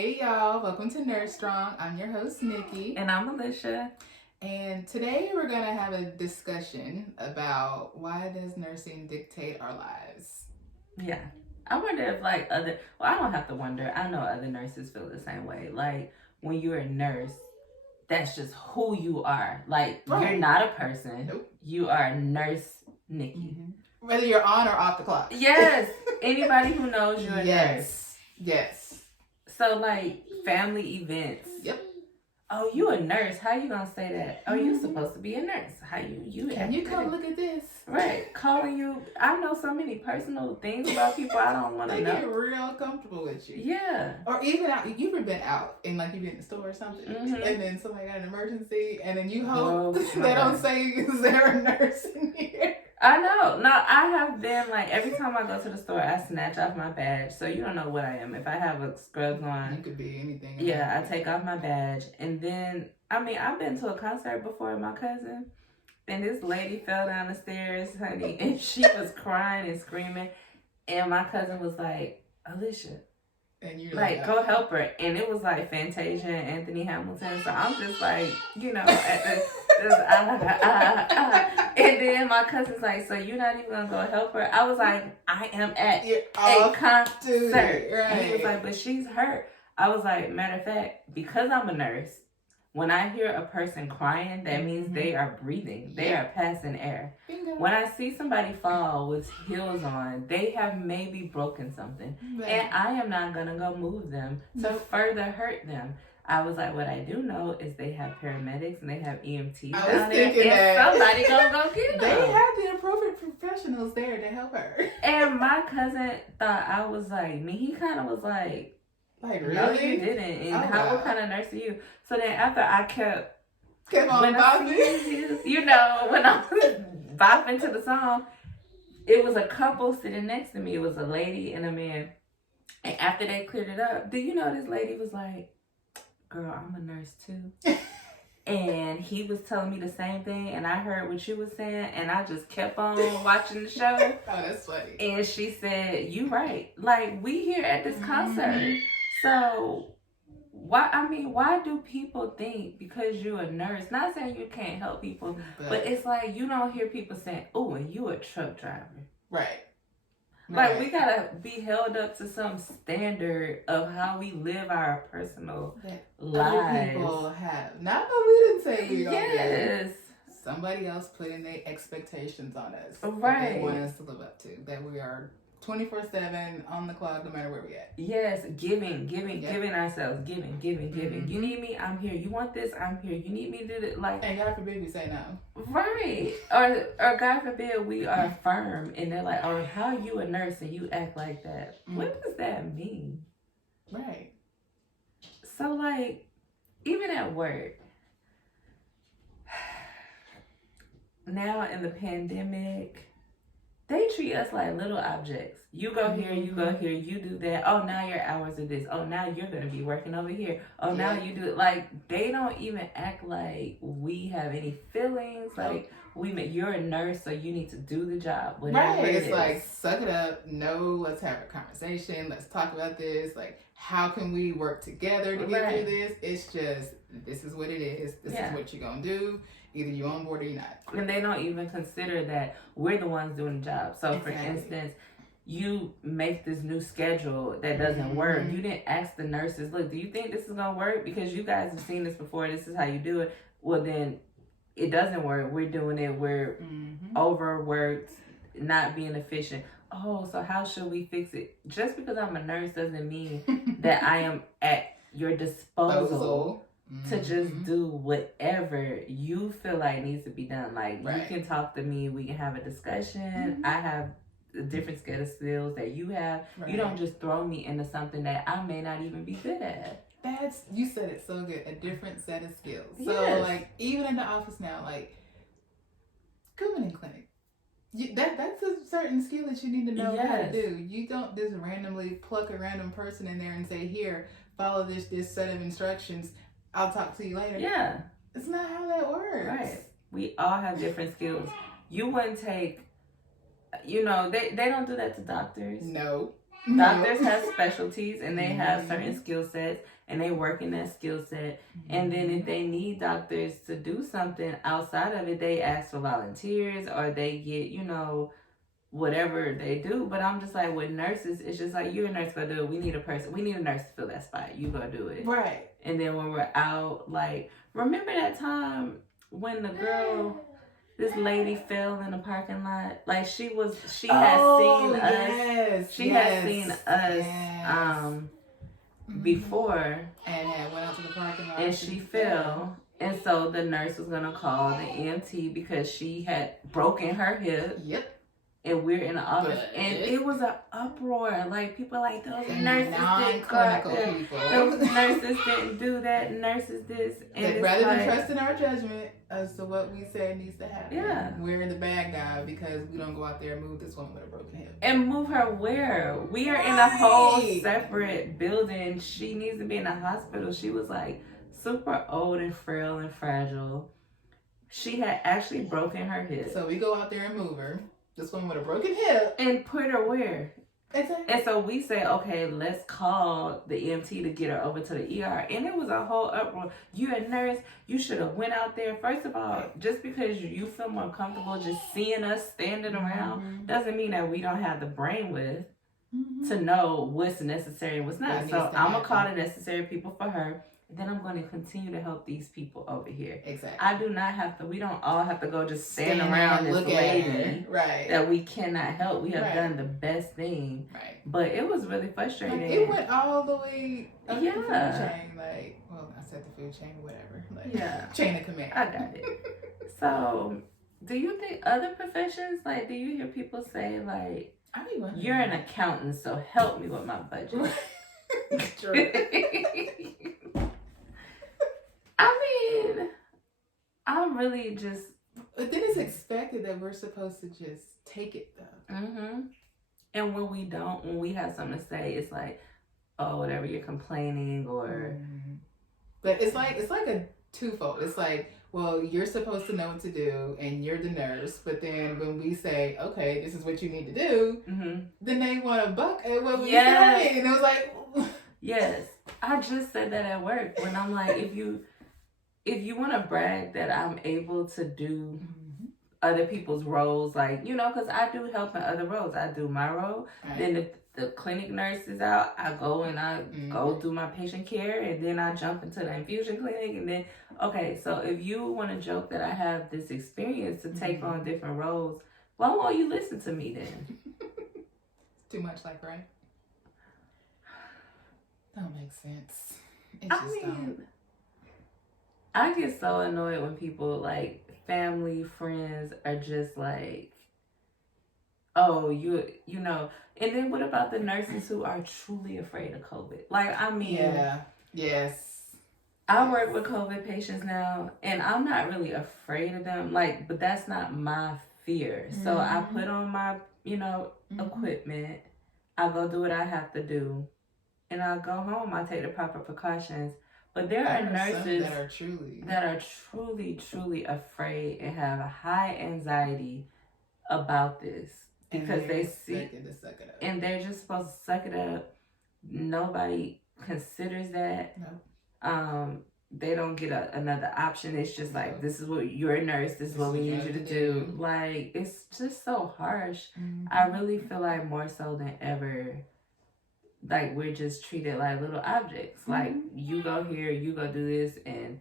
Hey y'all, welcome to Nurse Strong. I'm your host, Nikki. And I'm Alicia. And today we're going to have a discussion about why does nursing dictate our lives? Yeah. I wonder if I don't have to wonder. I know other nurses feel the same way. Like when you're a nurse, that's just who you are. Like You're not a person. Nope. You are a nurse, Nikki. Mm-hmm. Whether you're on or off the clock. Yes. Anybody who knows you're a nurse. Yes. So like family events. Yep. Oh, you a nurse. How you gonna say that? Oh, you supposed to be a nurse. How you Can you come look at this? Right. Calling you. I know so many personal things about people I don't want to know. They get real comfortable with you. Yeah. Or even out, you've ever been out and like you've been in the store or something, and then somebody got an emergency, and then you hope they don't say, is there a nurse in here? I know. No, I have been like, every time I go to the store, I snatch off my badge. So you don't know what I am. If I have a scrubs on. You could be anything. Yeah, I take off my badge. And then, I've been to a concert before with my cousin. And this lady fell down the stairs, honey. And she was crying and screaming. And my cousin was like, Alicia. And you're like, go help her. And it was like Fantasia and Anthony Hamilton. So I'm just like, at the and then my cousin's like, so you're not even gonna go help her? I was like, I am at a concert. Right. And he was like, but she's hurt. I was like, matter of fact, because I'm a nurse, when I hear a person crying, that means they are breathing. They are passing air. Bingo. When I see somebody fall with heels on, they have maybe broken something. Right. And I am not going to go move them to further hurt them. I was like, what I do know is they have paramedics and they have EMTs down there. And somebody going to go get them. They have the appropriate professionals there to help her. And my cousin thought I was like me. He kind of was like, really? No, you didn't. And what kind of nurse are you? So then after I kept on bopping, when I was bopping to the song, it was a couple sitting next to me. It was a lady and a man. And after they cleared it up, do you know this lady was like, girl, I'm a nurse too. And he was telling me the same thing, and I heard what you was saying, and I just kept on watching the show. Oh, that's funny. And she said, you right. Like, we here at this concert. So, why do people think because you're a nurse, not saying you can't help people, but it's like you don't hear people saying, oh, and you a truck driver. Right. Like, we gotta be held up to some standard of how we live our personal lives. Other people have. Not that we didn't say we don't. Yes. Somebody else putting their expectations on us. Right. That they want us to live up to. That we are 24/7 on the clock, no matter where we at. Yes, giving ourselves, giving. You need me, I'm here. You want this, I'm here. You need me to do this, like. And God forbid we say no. Right, or God forbid we are firm, and they're like, "Oh, how you a nurse and you act like that? What does that mean?" Right. So, like, even at work, now in the pandemic. They treat us like little objects. You go here, you go here, you do that. Oh, now your hours are this. Oh, now you're going to be working over here. Oh, now you do it. Like, they don't even act like we have any feelings. Like, you're a nurse, so you need to do the job. Whatever it is. It's like, suck it up. No, let's have a conversation. Let's talk about this. Like, how can we work together to get through this? It's just, this is what it is. This is what you're going to do. Either you're on board or you're not. And they don't even consider that we're the ones doing the job. So, for instance, you make this new schedule that doesn't work. You didn't ask the nurses, look, do you think this is going to work? Because you guys have seen this before. This is how you do it. Well, then it doesn't work. We're doing it. We're overworked, not being efficient. Oh, so how should we fix it? Just because I'm a nurse doesn't mean that I am at your disposal. To just do whatever you feel like needs to be done. Like, you can talk to me, we can have a discussion. I have a different set of skills that you have. You don't just throw me into something that I may not even be good at. You said it so good, a different set of skills. So, like, even in the office now, like, Coumadin clinic. That's a certain skill that you need to know how to do. You don't just randomly pluck a random person in there and say, here, follow this set of instructions. I'll talk to you later. Yeah. It's not how that works. Right. We all have different skills. You wouldn't take, they don't do that to doctors. No. Doctors have specialties and they have certain skill sets and they work in that skill set. And then if they need doctors to do something outside of it, they ask for volunteers or they get, whatever they do. But I'm just like, with nurses, it's just like, you're a nurse, go do it. We need a nurse to fill that spot. You go do it. Right. And then when we're out, like, remember that time when the girl, this lady fell in the parking lot? Like, she had seen us. She had seen us before. And had went out to the parking lot. And she fell. And so the nurse was going to call the EMT because she had broken her hip. Yep. And we're in the office, and it was an uproar. Like, people like, those nurses didn't go out there. Those nurses didn't do that. Nurses this. And rather than trusting our judgment as to what we say needs to happen, yeah, we're in the bad guy because we don't go out there and move this woman with a broken hip. And move her where? We are in a whole separate building. She needs to be in a hospital. She was like super old and frail and fragile. She had actually broken her hip. So we go out there and move her. This woman with a broken hip. And put her where? Exactly. And so we say, okay, let's call the EMT to get her over to the ER. And it was a whole uproar. You're a nurse. You should have went out there. First of all, just because you feel more comfortable just seeing us standing around doesn't mean that we don't have the brainwidth to know what's necessary and what's not. So I'm going to call the necessary people for her. Then I'm going to continue to help these people over here. Exactly. I do not have to, we don't all have to go just stand around this lady that we cannot help. We have done the best thing. Right. But it was really frustrating. Like, it went all the way up the food chain. Like, well, I said the food chain, whatever. Like, chain of command. I got it. So, do you think other professions, like, do you hear people say, like, you're an accountant, so help me with my budget? True. I mean, I'm really just... But then it's expected that we're supposed to just take it, though. Mm-hmm. And when we don't, when we have something to say, it's like, oh, whatever, you're complaining or... But it's like a twofold. It's like, well, you're supposed to know what to do, and you're the nurse. But then when we say, okay, this is what you need to do, then they want to buck at what we say. And it was like... Yes. I just said that at work when I'm like, if you want to brag that I'm able to do other people's roles, like, because I do help in other roles. I do my role. Right. Then if the clinic nurse is out, I go and I go do my patient care, and then I jump into the infusion clinic. And then, okay, so if you want to joke that I have this experience to take on different roles, why won't you listen to me then? Too much like, right? Don't make sense. I get so annoyed when people, like, family, friends are just like, oh, you know. And then what about the nurses who are truly afraid of COVID? Like, I mean. Yeah. Yes. I work with COVID patients now, and I'm not really afraid of them. Like, but that's not my fear. So I put on my, equipment. I go do what I have to do. And I go home. I take the proper precautions. But there are nurses that are truly afraid and have a high anxiety about this because they see, and they're just supposed to suck it up. Nobody considers that. No. They don't get another option. It's just like, this is what you're a nurse. This is what we need you to do. Like, it's just so harsh. I really feel like more so than ever, like, we're just treated like little objects. Like, you go here, you go do this, and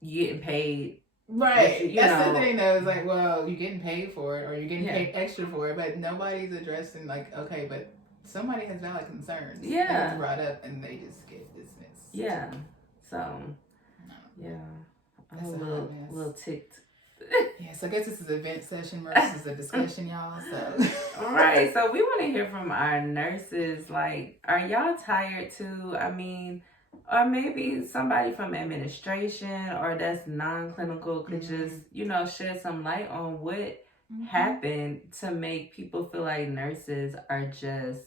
you getting paid. Right. That's the thing, though. It's like, well, you're getting paid for it, or you're getting paid extra for it, but nobody's addressing, like, okay, but somebody has valid concerns. Yeah. It's brought up, and they just get dismissed. Yeah. So, yeah. I'm a little ticked. Yeah, so I guess this is a vent session versus a discussion, y'all. So right. So we want to hear from our nurses. Like, are y'all tired too? I mean, or maybe somebody from administration or that's non-clinical could just, shed some light on what happened to make people feel like nurses are just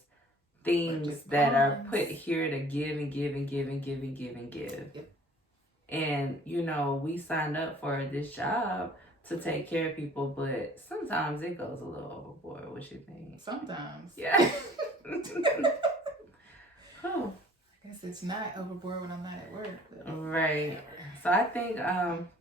things that are put here to give and give and give and give and give and give. Yep. And, we signed up for this job to take care of people, but sometimes it goes a little overboard. What you think? Sometimes. Yeah. Oh. I guess it's not overboard when I'm not at work. Right. So I think,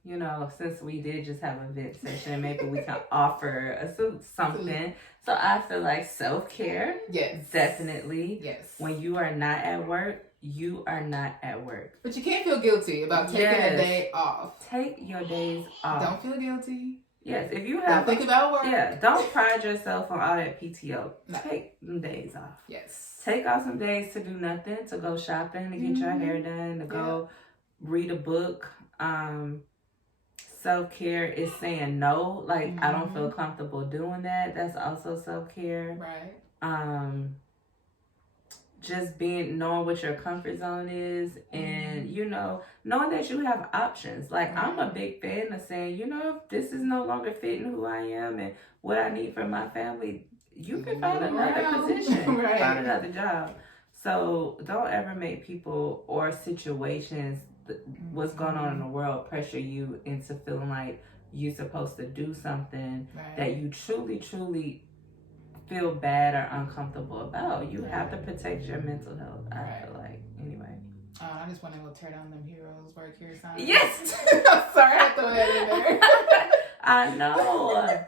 you know, since we did just have a vent session, maybe we can offer something. So I feel like self-care. Yes. Definitely. Yes. When you are not at work, you are not at work. But you can't feel guilty about taking a day off. Take your days off. Don't feel guilty. Yes. If you have... Don't think about work. Yeah. Don't pride yourself on all that PTO. No. Take them days off. Yes. Take out some days to do nothing, to go shopping, to get your hair done, to go read a book. Self-care is saying no. Like, I don't feel comfortable doing that. That's also self-care. Right. Just knowing what your comfort zone is, and, you know, knowing that you have options. Like, I'm a big fan of saying, you know, if this is no longer fitting who I am and what I need from my family, you can find another position, find another job. So don't ever make people or situations, what's going on in the world, pressure you into feeling like you're supposed to do something that you truly feel bad or uncomfortable about. You have to protect your mental health, I feel like. Anyway. I just want to go tear down them heroes work here signs. Yes! I'm sorry, I threw that in there. I know.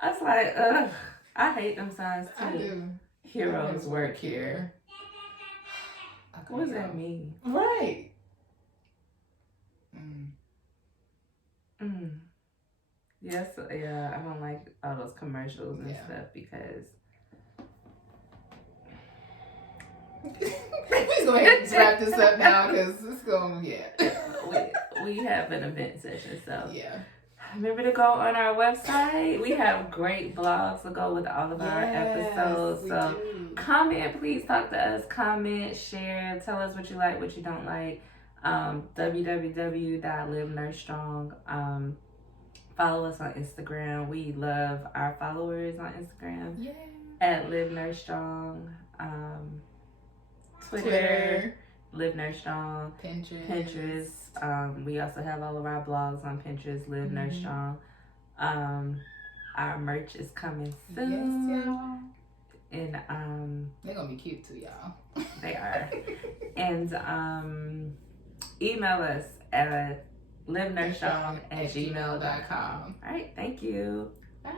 I was like, ugh. I hate them signs too. I do. Heroes work here. What does that mean? Right. Yes, yeah, I don't like all those commercials and stuff because... Please go ahead and wrap this up now because it's going, we have an event session, so... Yeah. Remember to go on our website. We have great blogs to go with all of our episodes. So comment, please talk to us. Comment, share, tell us what you like, what you don't like. www.livenursestrong. Follow us on Instagram. We love our followers on Instagram. Yeah. At Live Nurse Strong. Twitter. Live Nurse Strong. Pinterest. We also have all of our blogs on Pinterest, Live Nurse Strong. Our merch is coming soon. Yes, y'all. And they're gonna be cute too, y'all. They are. And email us at livenursestrong@gmail.com. All right, thank you. Bye.